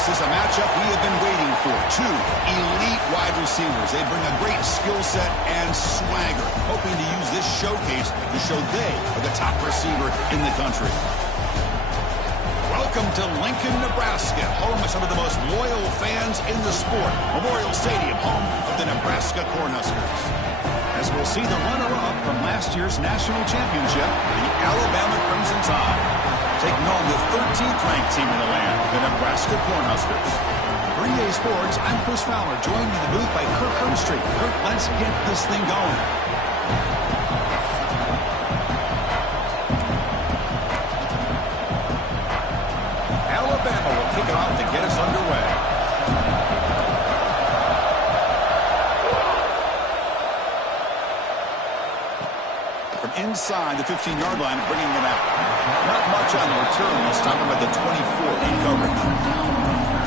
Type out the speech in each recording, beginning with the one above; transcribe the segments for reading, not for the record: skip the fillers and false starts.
This is a matchup we have been waiting for. Two elite wide receivers. They bring a great skill set and swagger, hoping to use this showcase to show they are the top receiver in the country. Welcome to Lincoln, Nebraska, home of some of the most loyal fans in the sport. Memorial Stadium, home of the Nebraska Cornhuskers. As we'll see the runner-up from last year's national championship, the Alabama Crimson Tide, taking on the 13th ranked team in the land, the Nebraska Cornhuskers. For EA Sports, I'm Chris Fowler, joined in the booth by Kirk Hermstreet. Kirk, let's get this thing going. Alabama will kick it off to get us underway. From inside the 15-yard line, bringing it out. Not much on the return. He'll stop him at the 24 in coverage.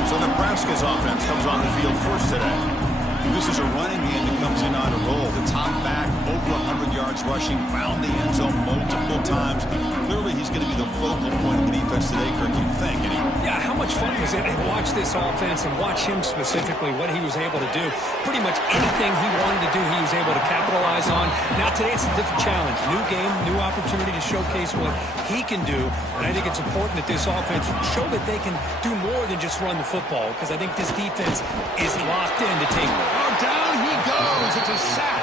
So Nebraska's offense comes on the field first today. This is a running game that comes in on a roll. The top back, over 100 yards rushing, found the end zone multiple times. Clearly, he's going to be the focal point of the defense today, Kirk, you'd think. Yeah, how much fun was it to watch this offense and watch him specifically, what he was able to do. Pretty much anything he wanted to do, he was able to capitalize on. Now today, it's a different challenge. New game, new opportunity to showcase what he can do. And I think it's important that this offense show that they can do more than just run the football, because I think this defense is locked in to take it. Oh, down he goes. It's a sack.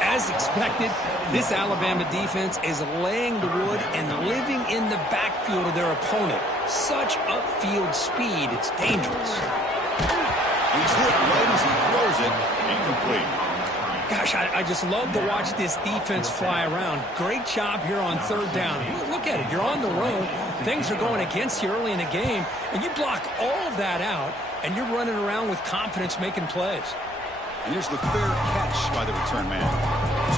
As expected, this Alabama defense is laying the wood and living in the backfield of their opponent. Such upfield speed, it's dangerous. He's hit right as he throws it. Incomplete. Gosh, I just love to watch this defense fly around. Great job here on third down. Look at it. You're on the road. Things are going against you early in the game, and you block all of that out, and you're running around with confidence making plays. And here's the fair catch by the return man.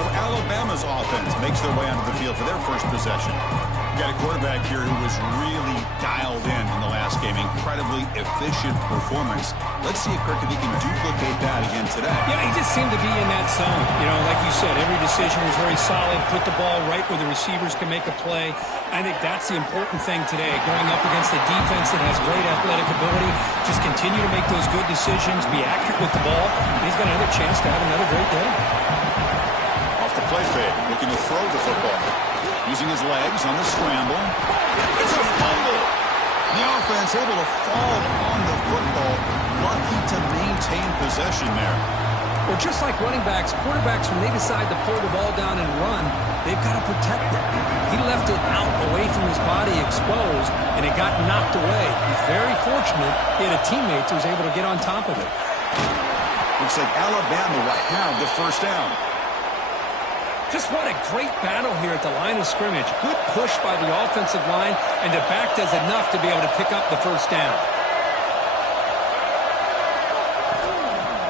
So Alabama's offense makes their way onto the field for their first possession. We've got a quarterback here who was really dialed in the last game. Incredibly efficient performance. Let's see if Kirk, if he can duplicate that again today. Yeah, he just seemed to be in that zone. You know, like you said, every decision was very solid. Put the ball right where the receivers can make a play. I think that's the important thing today. Going up against a defense that has great athletic ability. Just continue to make those good decisions. Be accurate with the ball. He's got another chance to have another great day. Off the play fake. Looking to throw the football. Using his legs on the scramble. It's a fumble. The offense able to fall on the football. Lucky to maintain possession there. Well, just like running backs, quarterbacks, when they decide to pull the ball down and run, they've got to protect it. He left it out away from his body exposed, and it got knocked away. He's very fortunate he had a teammate who was able to get on top of it. Looks like Alabama will have the first down. Just what a great battle here at the line of scrimmage. Good push by the offensive line, and the back does enough to be able to pick up the first down.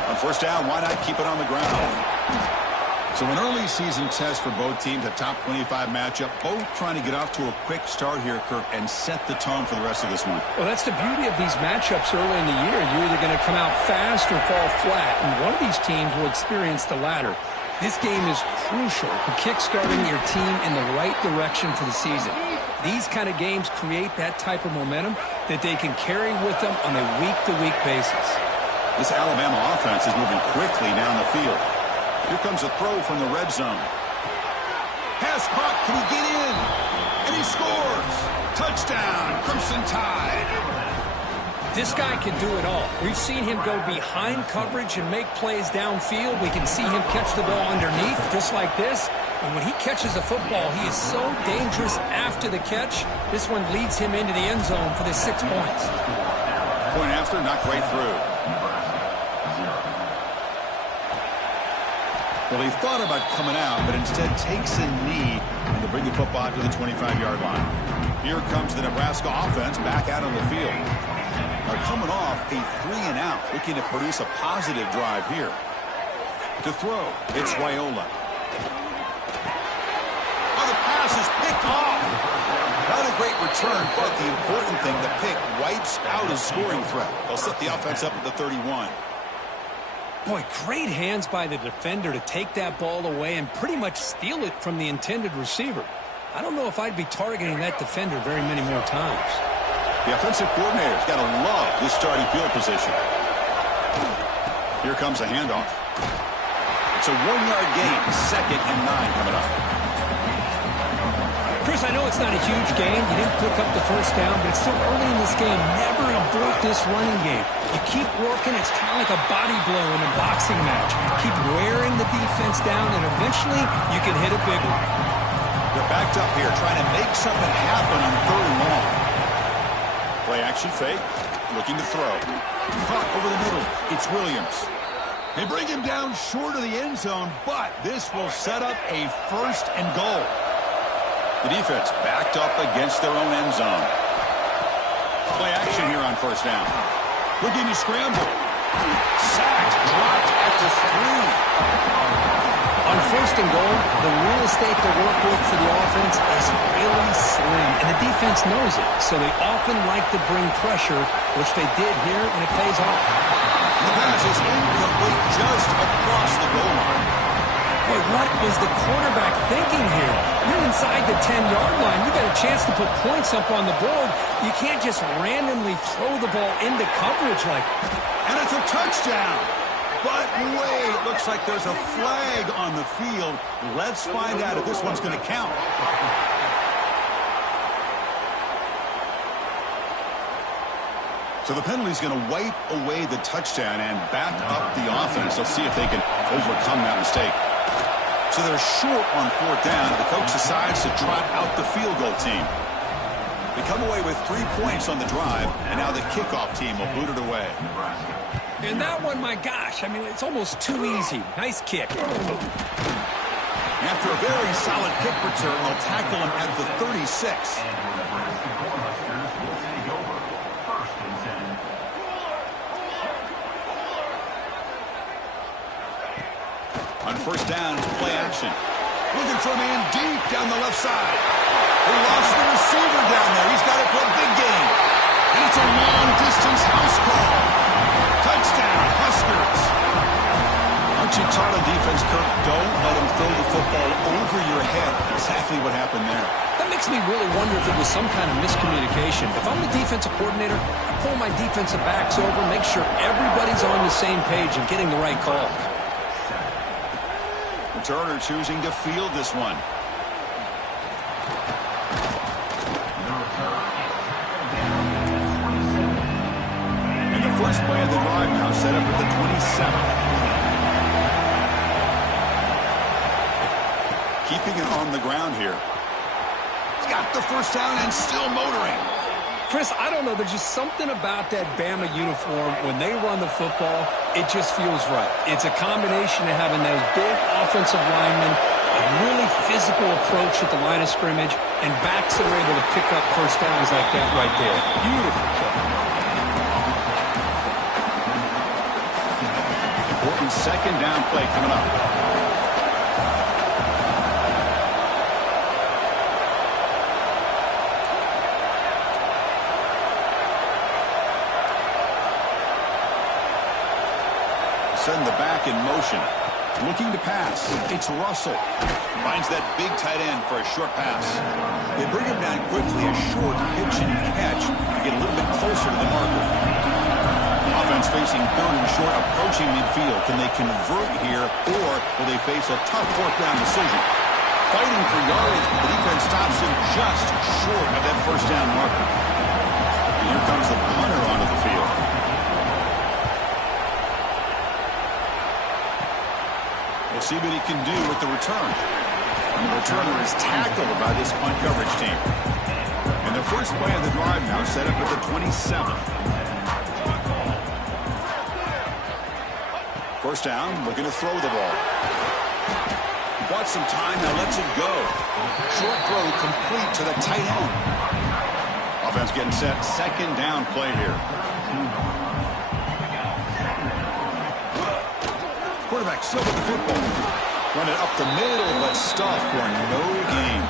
On first down, why not keep it on the ground? So an early season test for both teams, a top 25 matchup, both trying to get off to a quick start here, Kirk, and set the tone for the rest of this one. Well, that's the beauty of these matchups early in the year. You're either going to come out fast or fall flat, and one of these teams will experience the latter. This game is crucial to kickstarting your team in the right direction for the season. These kind of games create that type of momentum that they can carry with them on a week-to-week basis. This Alabama offense is moving quickly down the field. Here comes a throw from the red zone. Pass caught. Can he get in? And he scores. Touchdown, Crimson Tide. This guy can do it all. We've seen him go behind coverage and make plays downfield. We can see him catch the ball underneath, just like this. And when he catches a football, he is so dangerous after the catch. This one leads him into the end zone for the 6 points. Point after, knocked right through. Well, he thought about coming out, but instead takes a knee and to bring the football to the 25-yard line. Here comes the Nebraska offense back out on the field. Are coming off a 3-and-out, looking to produce a positive drive here. To throw, it's Raiola. Oh, the pass is picked off. Not a great return, but the important thing, the pick wipes out a scoring threat. They'll set the offense up at the 31. Boy, great hands by the defender to take that ball away and pretty much steal it from the intended receiver. I don't know if I'd be targeting that defender very many more times. The offensive coordinator's got to love this starting field position. Here comes a handoff. It's a 1-yard gain. 2nd and 9 coming up. Chris, I know it's not a huge game. You didn't pick up the first down, but it's still early in this game. Never abort this running game. You keep working. It's kind of like a body blow in a boxing match. Keep wearing the defense down, and eventually you can hit a big one. They're backed up here, trying to make something happen on 3rd and long. Play action fake. Looking to throw. Caught over the middle. It's Williams. They bring him down short of the end zone, but this will set up a 1st and goal. The defense backed up against their own end zone. Play action here on 1st down. Looking to scramble. Sacked. Dropped at the 3. On 1st and goal, the real estate to work with for the offense is really slim, and the defense knows it. So they often like to bring pressure, which they did here, and it pays off. The pass is incomplete just across the goal line. Boy, what was the quarterback thinking here? You're inside the 10-yard line. You got a chance to put points up on the board. You can't just randomly throw the ball into coverage like that. And it's a touchdown. But wait, it looks like there's a flag on the field. Let's find out if this one's going to count. So the penalty's going to wipe away the touchdown and back up the offense. Let's see if they can overcome that mistake. So they're short on 4th down. The coach decides to trot out the field goal team. They come away with 3 points on the drive, and now the kickoff team will boot it away. And that one, my gosh, I mean, it's almost too easy. Nice kick. After a very solid kick return, they'll tackle him at the 36. On 1st down, it's play action. Looking for a man deep down the left side. They lost the receiver down there. He's got it for a big gain. And it's a long-distance house call. Touchdown, Huskers. Aren't you taught on defense, Kirk? Don't let them throw the football over your head. Exactly what happened there. That makes me really wonder if it was some kind of miscommunication. If I'm the defensive coordinator, I pull my defensive backs over, make sure everybody's on the same page and getting the right call. Turner choosing to field this one. And the first play of the drive now set up at the 27. Keeping it on the ground here. He's got the 1st down and still motoring. Chris, I don't know. There's just something about that Bama uniform. When they run the football, it just feels right. It's a combination of having those big offensive linemen, a really physical approach at the line of scrimmage, and backs that are able to pick up 1st downs like that right there. Beautiful play. Important 2nd down play coming up. Send the back in motion. Looking to pass. It's Russell. Finds that big tight end for a short pass. They bring him down quickly. A short pitch and catch to get a little bit closer to the marker. Offense facing 3rd and short, approaching midfield. Can they convert here, or will they face a tough 4th down decision? Fighting for yardage, but the defense stops him just short of that 1st down marker. And here comes the punter onto the field. We'll see what he can do with the return. And the returner is tackled by this punt coverage team. And the first play of the drive now set up at the 27. 1st down, looking to throw the ball. Bought some time, now lets it go. Short throw complete to the tight end. Offense getting set, 2nd down play here. Quarterback still with the football. Run it up the middle, but stuffed for no gain.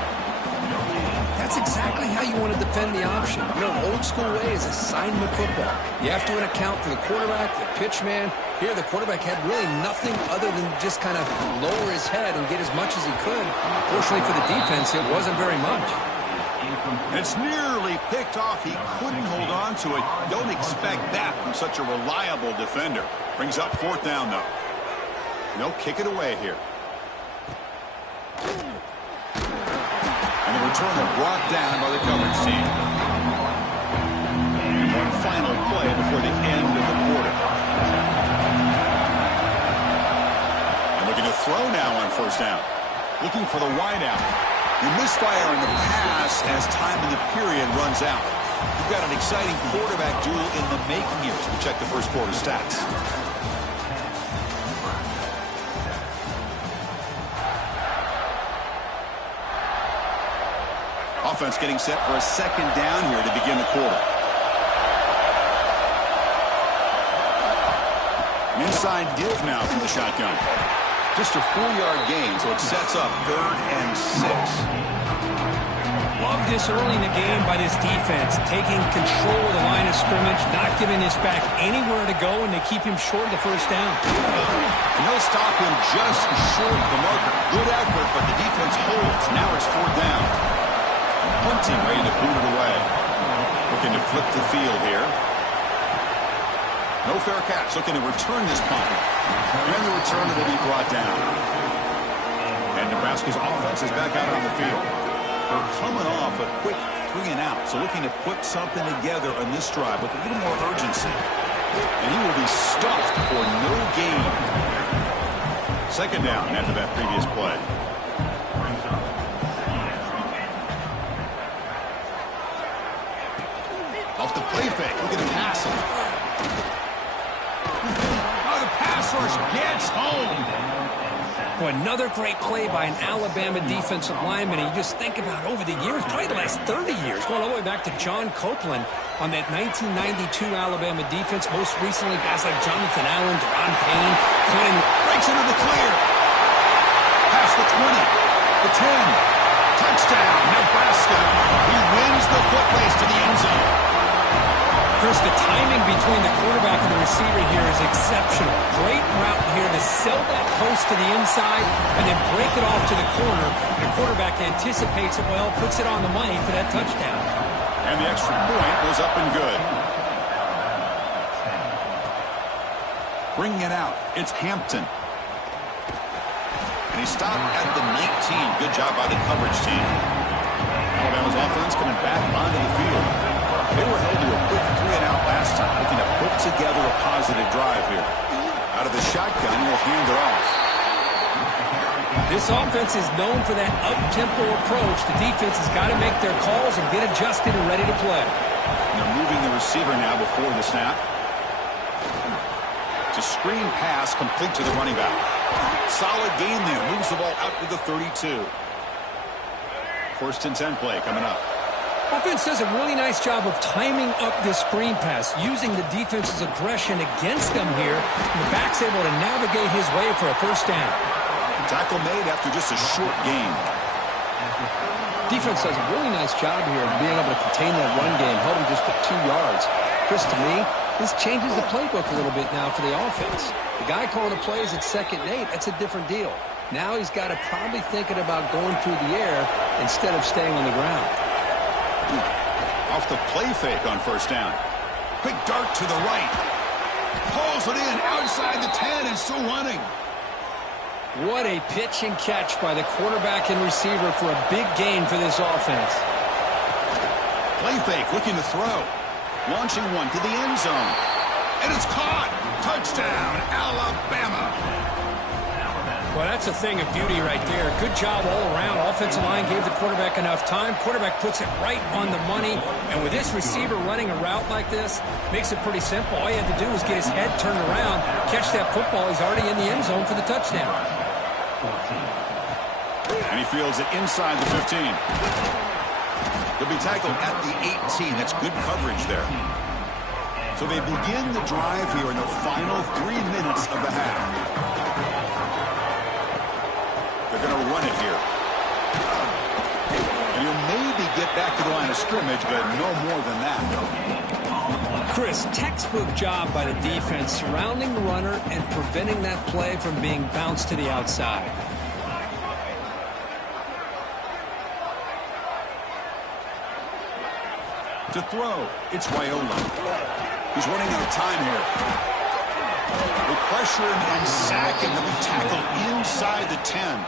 That's exactly how you want to defend the option. You know, old school way is assignment football. You have to account for the quarterback, the pitch man. Here, the quarterback had really nothing other than just kind of lower his head and get as much as he could. Fortunately for the defense, it wasn't very much. It's nearly picked off. He couldn't hold on to it. Don't expect that from such a reliable defender. Brings up 4th down, though. No, kick it away here. And the returner brought down by the coverage team. And one final play before the end of the quarter. And looking to throw now on 1st down. Looking for the wideout. You misfire in the pass as time in the period runs out. You've got an exciting quarterback duel in the making here as we check the first quarter stats. Offense getting set for a 2nd down here to begin the quarter. An inside give now from the shotgun. Just a 4-yard gain, so it sets up 3rd and 6. Love this early in the game by this defense, taking control of the line of scrimmage, not giving this back anywhere to go, and they keep him short of the 1st down. And they'll stop him just short of the marker. Good effort, but the defense holds. Now it's 4th down. Punting, ready to boot it away. Looking to flip the field here. No fair catch. Looking to return this punt. And the return will be brought down. And Nebraska's offense is back out on the field. They're coming off a quick 3-and-out. So looking to put something together on this drive with a little more urgency. And he will be stuffed for no gain. 2nd down after that previous play. Off the play fake. Look at the pass. Oh, the pass rush gets home. Boy, another great play by an Alabama defensive lineman. And you just think about over the years, probably the last 30 years, going all the way back to John Copeland on that 1992 Alabama defense. Most recently, guys like Jonathan Allen, Deron Payne. Clinton breaks into the clear. Past the 20, the 10. Touchdown, Nebraska. He wins the foot race to the end zone. Chris, the timing between the quarterback and the receiver here is exceptional. Great route here to sell that post to the inside and then break it off to the corner. The quarterback anticipates it well, puts it on the money for that touchdown. And the extra point was up and good. Bringing it out, it's Hampton. And he stopped at the 19. Good job by the coverage team. Alabama's offense coming back onto the field. They were held to a quick 3-and-out last time, looking to put together a positive drive here. Out of the shotgun, he'll hand it off. This offense is known for that up-tempo approach. The defense has got to make their calls and get adjusted and ready to play. And they're moving the receiver now before the snap. It's a screen pass complete to the running back. Solid gain there. Moves the ball out to the 32. 1st and 10 play coming up. Offense does a really nice job of timing up this screen pass, using the defense's aggression against them here. And the back's able to navigate his way for a 1st down. Tackle made after just a short gain. Defense does a really nice job here of being able to contain that run game, held him just at 2 yards. Chris, to me, this changes the playbook a little bit now for the offense. The guy calling the plays at 2nd and 8, that's a different deal. Now he's got to probably thinking about going through the air instead of staying on the ground. Off the play fake on 1st down. Quick dart to the right. Pulls it in outside the 10 and still running. What a pitch and catch by the quarterback and receiver for a big gain for this offense. Play fake, looking to throw. Launching one to the end zone. And it's caught. Touchdown, Alabama. Well, that's a thing of beauty right there. Good job all around. Offensive line gave the quarterback enough time. Quarterback puts it right on the money. And with this receiver running a route like this, makes it pretty simple. All he had to do was get his head turned around, catch that football. He's already in the end zone for the touchdown. And he fields it inside the 15. He'll be tackled at the 18. That's good coverage there. So they begin the drive here in the final 3 minutes of the half. They're going to run it here. And he'll maybe get back to the line of scrimmage, but no more than that. Chris, textbook job by the defense surrounding the runner and preventing that play from being bounced to the outside. To throw, it's Raiola. He's running out of time here. They pressure him and sack him to be tackled inside the 10.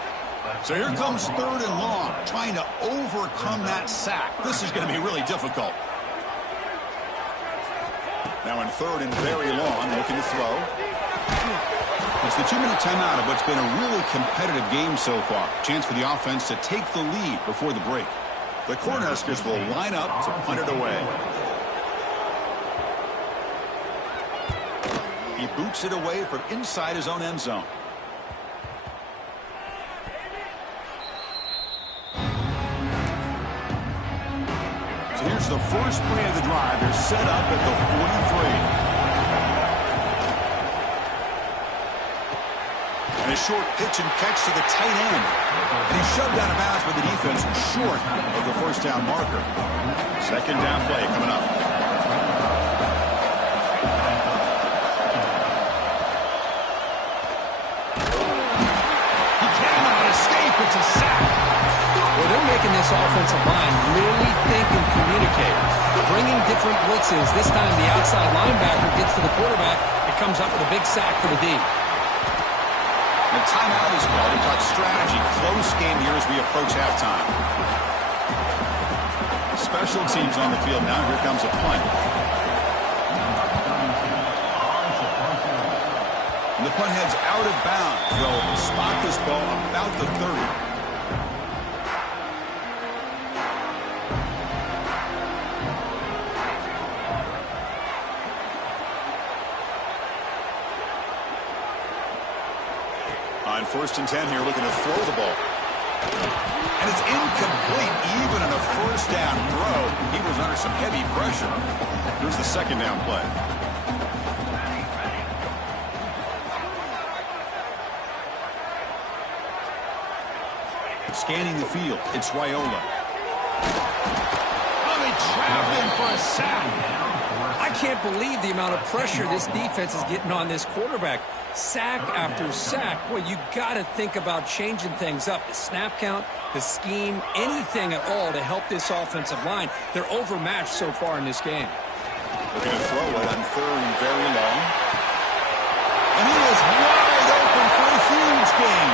So here comes 3rd and long, trying to overcome that sack. This is going to be really difficult. Now in 3rd and very long, looking to throw. It's the 2-minute timeout of what's been a really competitive game so far. Chance for the offense to take the lead before the break. The Cornhuskers will line up to punt it away. He boots it away from inside his own end zone. So here's the first play of the drive. They're set up at the 43. And a short pitch and catch to the tight end. And he's shoved out of bounds by the defense short of the first down marker. Second down play coming up. He cannot escape. It's a sack. Well, they're making this offensive line really think and communicate. Bringing different blitzes. This time the outside linebacker gets to the quarterback. It comes up with a big sack for the D. The timeout is called to talk strategy. Close game here as we approach halftime. Special teams on the field now. Here comes a punt. And the punt heads out of bounds. They'll spot this ball about the 30. On 1st and 10 here, looking to throw the ball. And it's incomplete, even on a first down throw. He was under some heavy pressure. Here's the second down play. Scanning the field, it's Raiola. Oh, they trap him for a sack. I can't believe the amount of pressure this defense is getting on this quarterback. Sack after sack. Boy, you got to think about changing things up. The snap count, the scheme, anything at all to help this offensive line. They're overmatched so far in this game. Looking to throw it on 3rd and very long. And he is wide open for a huge gain.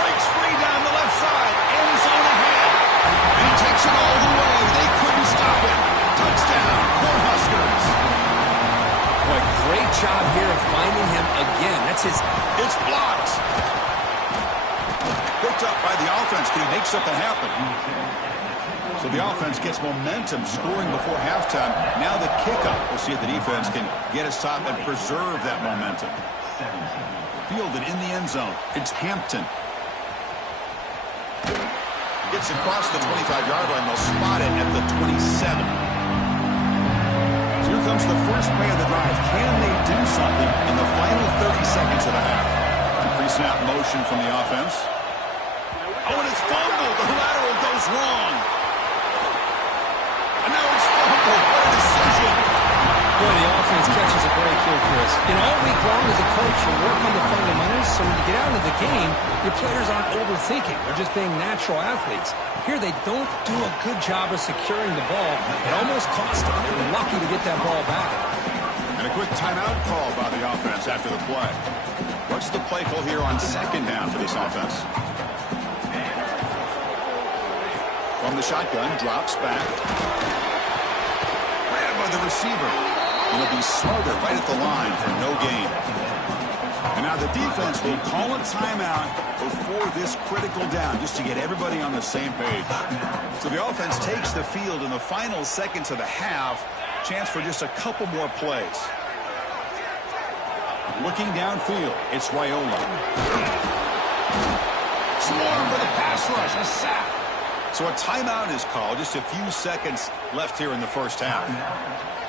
Breaks free down the left side. End zone ahead. And he takes it all the way. They couldn't stop him. Touchdown, Cornhuskers. Boy, great job here of finding him again. That's his. It's blocked. Picked up by the offense. Can he make something happen? So the offense gets momentum, scoring before halftime. Now the kickoff. We'll see if the defense can get a stop and preserve that momentum. Fielded in the end zone. It's Hampton. Gets across the 25-yard line. They'll spot it at the 27. Here comes the first play of the drive. Can they do something in the final 30 seconds of the half? Pre-snap motion from the offense. Oh, and it's fumbled. The lateral goes wrong. And now it's fumbled. What a decision. Boy, the offense catches a break here, Chris. You know, all week long as a coach, you work on the fundamentals, so when you get out of the game, your players aren't overthinking. They're just being natural athletes. Here, they don't do a good job of securing the ball. It almost cost them. They were lucky to get that ball back. And a quick timeout call by the offense after the play. What's the play call here on 2nd down for this offense? From the shotgun, drops back. Grabbed by the receiver. It'll be smothered right at the line for no gain. And now the defense will call a timeout before this critical down, just to get everybody on the same page. So the offense takes the field in the final seconds of the half. Chance for just a couple more plays. Looking downfield, it's Raiola. Swarm for the pass rush, a sack. So a timeout is called. Just a few seconds left here in the first half.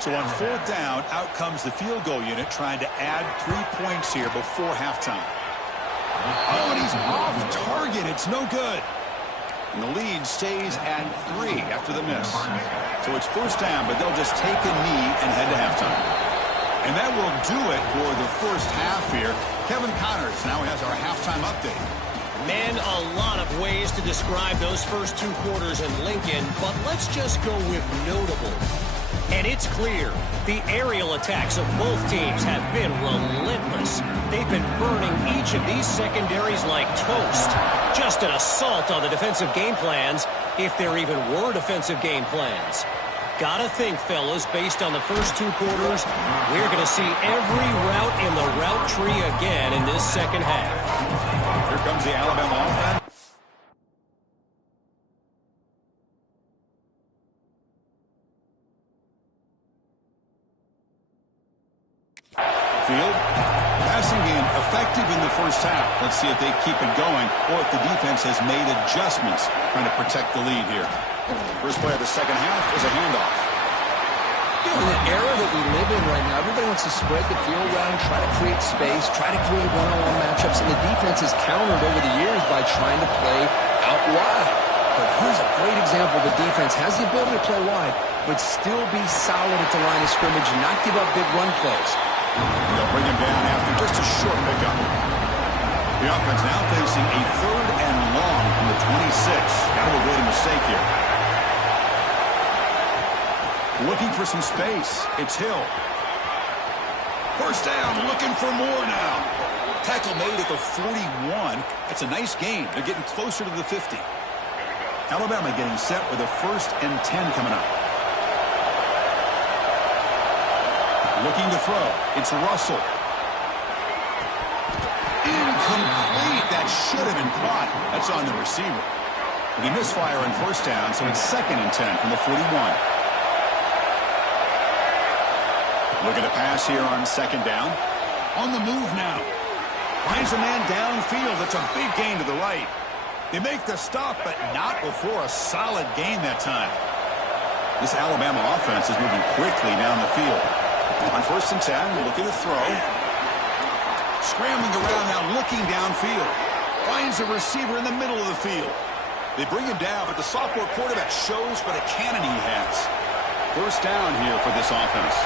So on 4th down, out comes the field goal unit trying to add 3 points here before halftime. Oh, and he's off target. It's no good. And the lead stays at 3 after the miss. So it's 1st down, but they'll just take a knee and head to halftime. And that will do it for the first half here. Kevin Connors now has our halftime update. Man, a lot of ways to describe those first 2 quarters in Lincoln, but let's just go with notable. And it's clear the aerial attacks of both teams have been relentless. They've been burning each of these secondaries like toast. Just an assault on the defensive game plans, if there even were defensive game plans. Gotta think, fellas, based on the first 2 quarters, we're going to see every route in the route tree again in this second half. Here comes the Alabama offense. Field. Passing game effective in the first half. Let's see if they keep it going or if the defense has made adjustments trying to protect the lead here. First play of the second half is a handoff. In the era that we live in right now, everybody wants to spread the field around, try to create space, try to create one-on-one matchups, and the defense has countered over the years by trying to play out wide. But here's a great example. The defense has the ability to play wide, but still be solid at the line of scrimmage and not give up big run plays. They'll bring him down after just a short pickup. The offense now facing a 3rd and long from the 26. Got to avoid a mistake here. Looking for some space. It's Hill. First down, looking for more now. Tackle made at the 41. It's a nice gain. They're getting closer to the 50. Alabama getting set with a 1st and 10 coming up. Looking to throw. It's Russell. Incomplete. That should have been caught. That's on the receiver. But he misfire on first down, so it's 2nd and 10 from the 41. Looking to pass here on 2nd down. On the move now. Finds a man downfield. That's a big gain to the right. They make the stop, but not before a solid gain that time. This Alabama offense is moving quickly down the field. On 1st and 10, looking to throw. Scrambling around now, looking downfield. Finds a receiver in the middle of the field. They bring him down, but the sophomore quarterback shows what a cannon he has. First down here for this offense.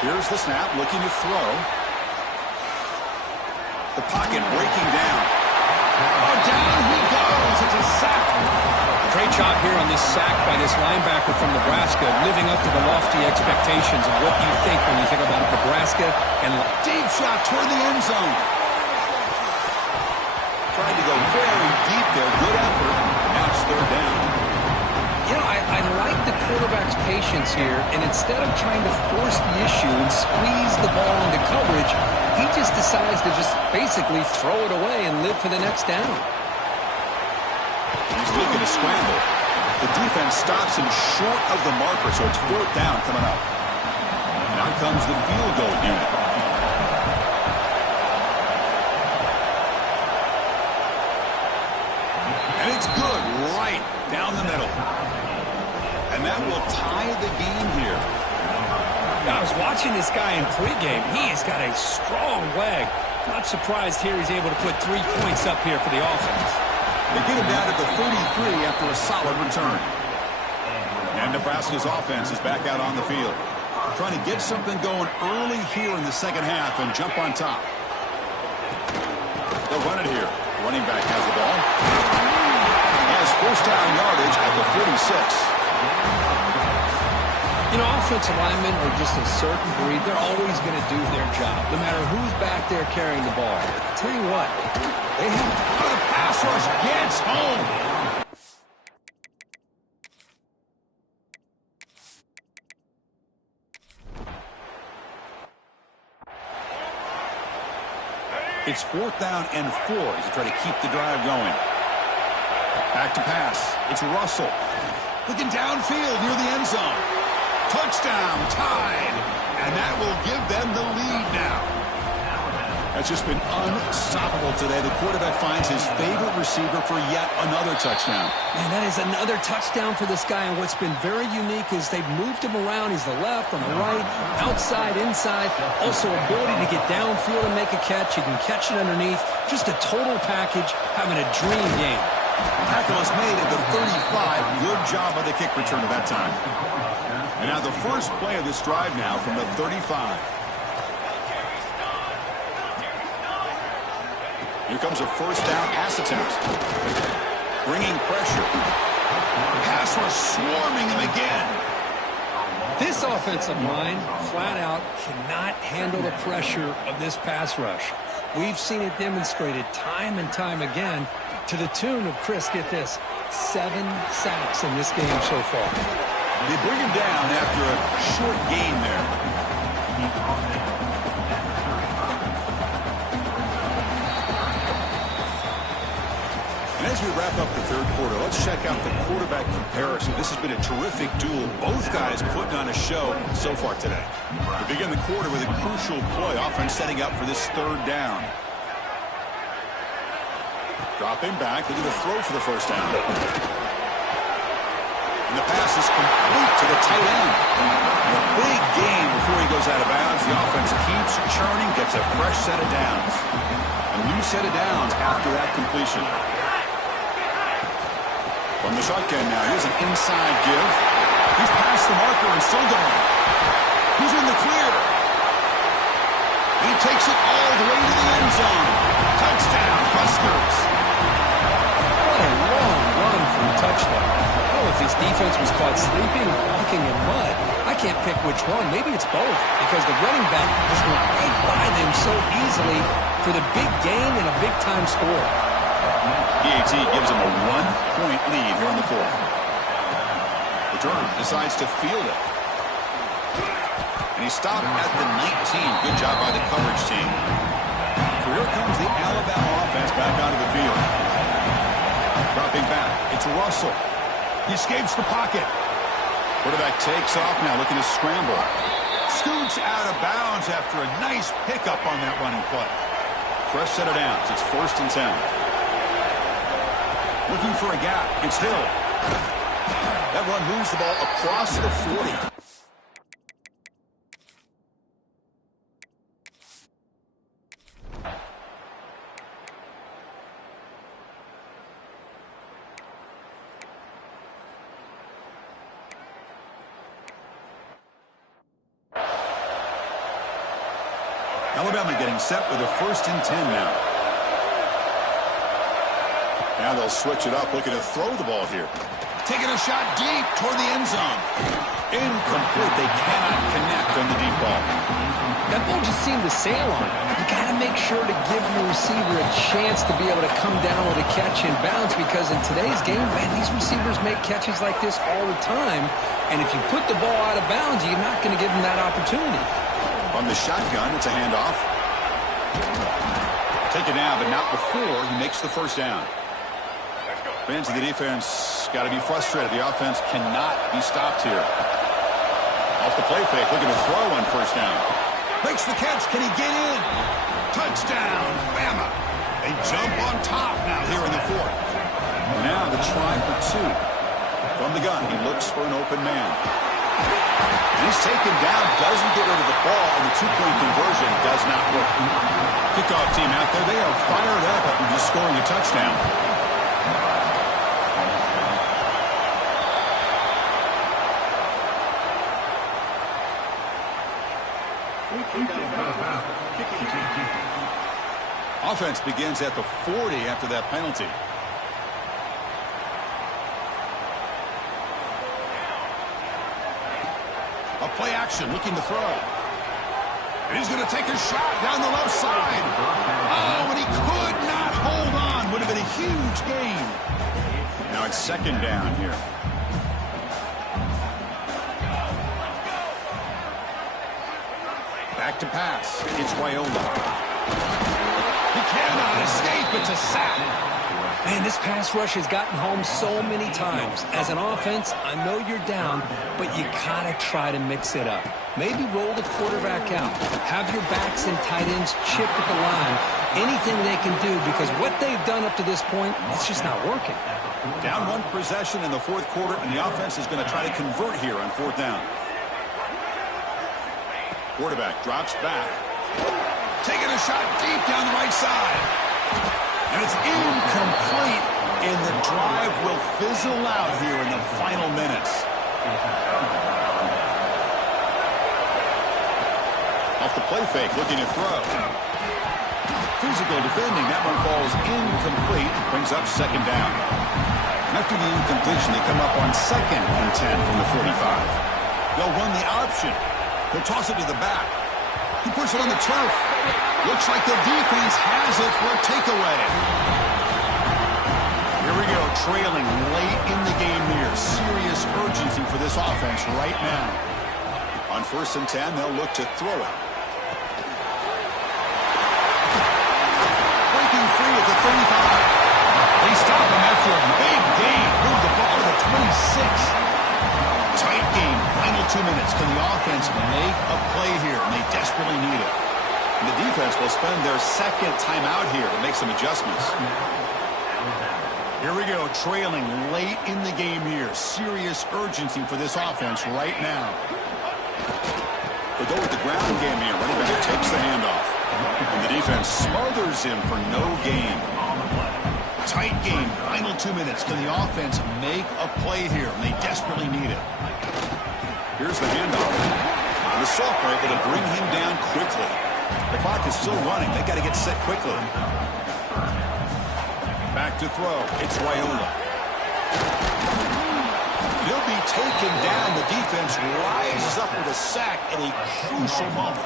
Here's the snap, looking to throw. The pocket breaking down. Oh, down he goes. It's a sack. Great job here on this sack by this linebacker from Nebraska, living up to the lofty expectations of what you think when you think about Nebraska. And deep shot toward the end zone. Tried to go very deep there. Good effort. Now it's 3rd down. You know, I like the quarterback's patience here, and instead of trying to force the issue and squeeze the ball into coverage, he just decides to just basically throw it away and live for the next down. He's looking to scramble. The defense stops him short of the marker, so it's 4th down coming up. Now comes the field goal unit. And it's good right down the middle. And that will tie the game here. I was watching this guy in pregame. He's got a strong leg. Not surprised here he's able to put 3 points up here for the offense. They get him down at the 33 after a solid return. And Nebraska's offense is back out on the field. Trying to get something going early here in the second half and jump on top. They'll run it here. Running back has the ball. He has first down yardage at the 46. You know, offensive linemen are just a certain breed. They're always going to do their job, no matter who's back there carrying the ball. I'll tell you what, they have the pass rush gets home. It's 4th down and 4 as they try to keep the drive going. Back to pass. It's Russell. Looking downfield near the end zone. Touchdown, tied. And that will give them the lead now. That's just been unstoppable today. The quarterback finds his favorite receiver for yet another touchdown. Man, that is another touchdown for this guy. And what's been very unique is they've moved him around. He's the left, on the right, outside, inside. Also ability to get downfield and make a catch. You can catch it underneath. Just a total package, having a dream game. Tackle is made at the 35. Good job by the kick return at that time. And now the first play of this drive now from the 35. Here comes a first down pass attempt. Bringing pressure. Pass rush swarming him again. This offensive line, flat out, cannot handle the pressure of this pass rush. We've seen it demonstrated time and time again to the tune of, Chris, get this, 7 sacks in this game so far. They bring him down after a short gain there. And as we wrap up the third quarter, let's check out the quarterback comparison. This has been a terrific duel. Both guys putting on a show so far today. We begin the quarter with a crucial play. Offense setting up for this third down. Dropping back, looking to throw for the first down. And the pass is complete to the tight end. And a big gain before he goes out of bounds. The offense keeps churning, gets a fresh set of downs. A new set of downs after that completion. From the shotgun now, here's an inside give. He's past the marker and still going. He's in the clear. He takes it all the way to the end zone. Touchdown, Huskers. What a long run for a touchdown. Oh, if his defense was caught sleeping or walking in mud, I can't pick which one. Maybe it's both, because the running back just went right by them so easily for the big gain and a big-time score. PAT gives him a 1-point lead here in the fourth. Returner decides to field it. And he stopped at the 19. Good job by the coverage team. So here comes the Alabama offense back onto the field. Dropping back. It's Russell. He escapes the pocket. Quarterback takes off now, looking to scramble. Scoots out of bounds after a nice pickup on that running play. Fresh set of downs. It's 1st and 10. Looking for a gap. It's Hill. That one moves the ball across the 40. Alabama getting set with a 1st and 10 now. Now they'll switch it up, looking to throw the ball here. Taking a shot deep toward the end zone. Incomplete. They cannot connect on the deep ball. That ball just seemed to sail on him. You got to make sure to give your receiver a chance to be able to come down with a catch and bounce, because in today's game, man, these receivers make catches like this all the time. And if you put the ball out of bounds, you're not going to give them that opportunity. On the shotgun, it's a handoff. Take it down, but not before he makes the first down. Fans of the defense got to be frustrated. The offense cannot be stopped here. Off the play fake, looking to throw on first down. Makes the catch. Can he get in? Touchdown, Bama. They jump on top now here in the fourth. And now the try for 2. From the gun, he looks for an open man. And he's taken down, doesn't get rid of the ball, and the 2-point conversion does not work. Kickoff team out there, they are fired up after just scoring a touchdown. Offense begins at the 40 after that penalty. A play action, looking to throw. And he's going to take a shot down the left side. Oh, and he could not hold on. Would have been a huge gain. Now it's 2nd down here. Back to pass. It's Raiola. He cannot escape. It's a sack. Man, this pass rush has gotten home so many times. As an offense, I know you're down, but you gotta try to mix it up. Maybe roll the quarterback out. Have your backs and tight ends chip at the line. Anything they can do, because what they've done up to this point, it's just not working. Down 1 possession in the fourth quarter, and the offense is going to try to convert here on 4th down. Quarterback drops back. Taking a shot deep down the right side. And it's incomplete, and the drive will fizzle out here in the final minutes. Off the play fake, looking to throw. Physical defending, that one falls incomplete, brings up 2nd down. After the incompletion, they come up on 2nd and 10 from the 45. They'll run the option. They'll toss it to the back. He puts it on the turf. Looks like the defense has it for a takeaway. Here we go, trailing late in the game here. Serious urgency for this offense right now. On 1st and 10, they'll look to throw it. Breaking free at the 35. They stop him after a big gain. Move the ball to the 26. Tight game. Final 2 minutes. Can the offense make a play here? And they desperately need it. And the defense will spend their 2nd timeout here to make some adjustments. Here we go. Trailing late in the game here. Serious urgency for this offense right now. They go with the ground game here. Running back takes the handoff. And the defense smothers him for no gain. Tight game. Final 2 minutes. Can the offense make a play here? And they desperately need it. Here's the handoff. The sophomore able to bring him down quickly. The clock is still running. They got to get set quickly. Back to throw. It's Raiola. He'll be taken down. The defense rises up with a sack at a crucial moment.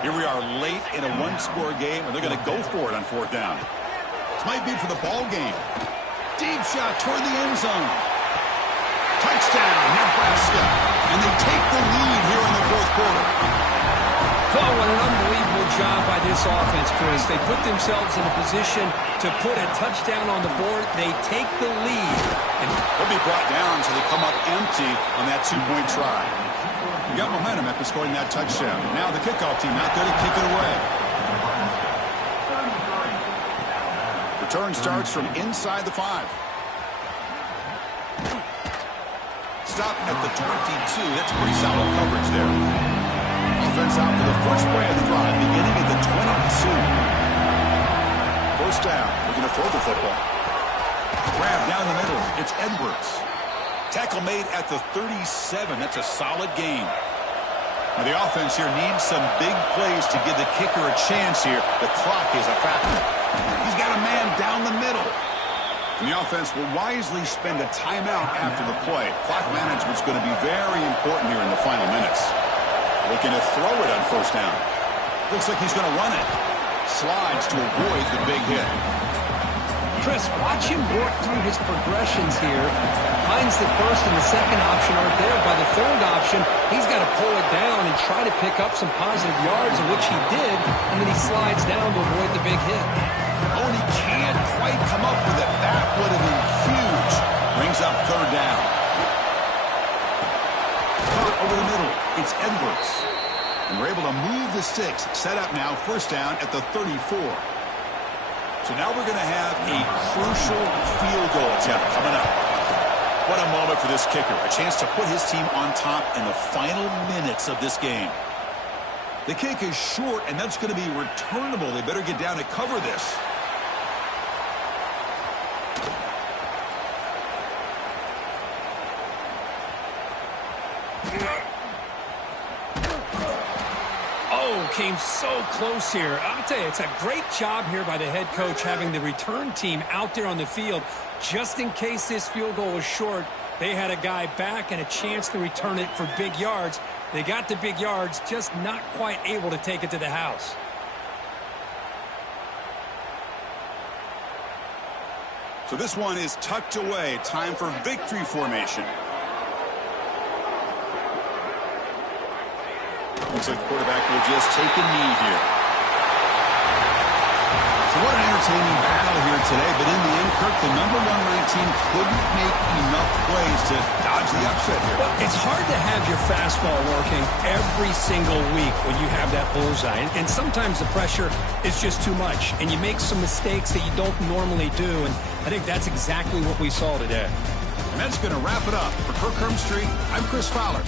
Here we are late in a one-score game, and they're going to go for it on 4th down. This might be for the ball game. Deep shot toward the end zone. Touchdown, Nebraska. And they take the lead here in the 4th quarter. Oh, what an unbelievable job by this offense, Chris. They put themselves in a position to put a touchdown on the board. They take the lead. And they'll be brought down so they come up empty on that 2-point try. You got momentum after scoring that touchdown. Now the kickoff team out there to kick it away. Return starts from inside the 5. Stop at the 22. That's pretty solid coverage there. Offense out for the first play of the drive, beginning at the 22. 1st down. Looking to throw the football. Grab down the middle. It's Edwards. Tackle made at the 37. That's a solid gain. Now the offense here needs some big plays to give the kicker a chance here. The clock is a factor. He's got a man down the middle. And the offense will wisely spend a timeout after the play. Clock management's going to be very important here in the final minutes. Looking to throw it on 1st down. Looks like he's going to run it. Slides to avoid the big hit. Chris, watch him work through his progressions here. Finds the 1st and the 2nd option aren't there. By the 3rd option, he's got to pull it down and try to pick up some positive yards, of which he did, and then he slides down to avoid the big hit. Oh, and he can't quite come up with it. That would have been huge. Brings up 3rd down. Caught over the middle. It's Edwards. And we're able to move the sticks. Set up now, 1st down at the 34. So now we're going to have a crucial field goal attempt coming up. What a moment for this kicker. A chance to put his team on top in the final minutes of this game. The kick is short, and that's going to be returnable. They better get down and cover this. Oh, came so close here. I'll tell you, it's a great job here by the head coach having the return team out there on the field. Just in case this field goal was short, they had a guy back and a chance to return it for big yards. They got the big yards, just not quite able to take it to the house. So this one is tucked away. Time for victory formation. Looks like the quarterback will just take a knee here. So what an entertaining battle here today. But in the end, Kirk, the number 1 ranked team couldn't make enough plays to dodge the upset here. Well, it's hard to have your fastball working every single week when you have that bullseye. And sometimes the pressure is just too much. And you make some mistakes that you don't normally do. And I think that's exactly what we saw today. And that's going to wrap it up. For Kirk Street, I'm Chris Fowler.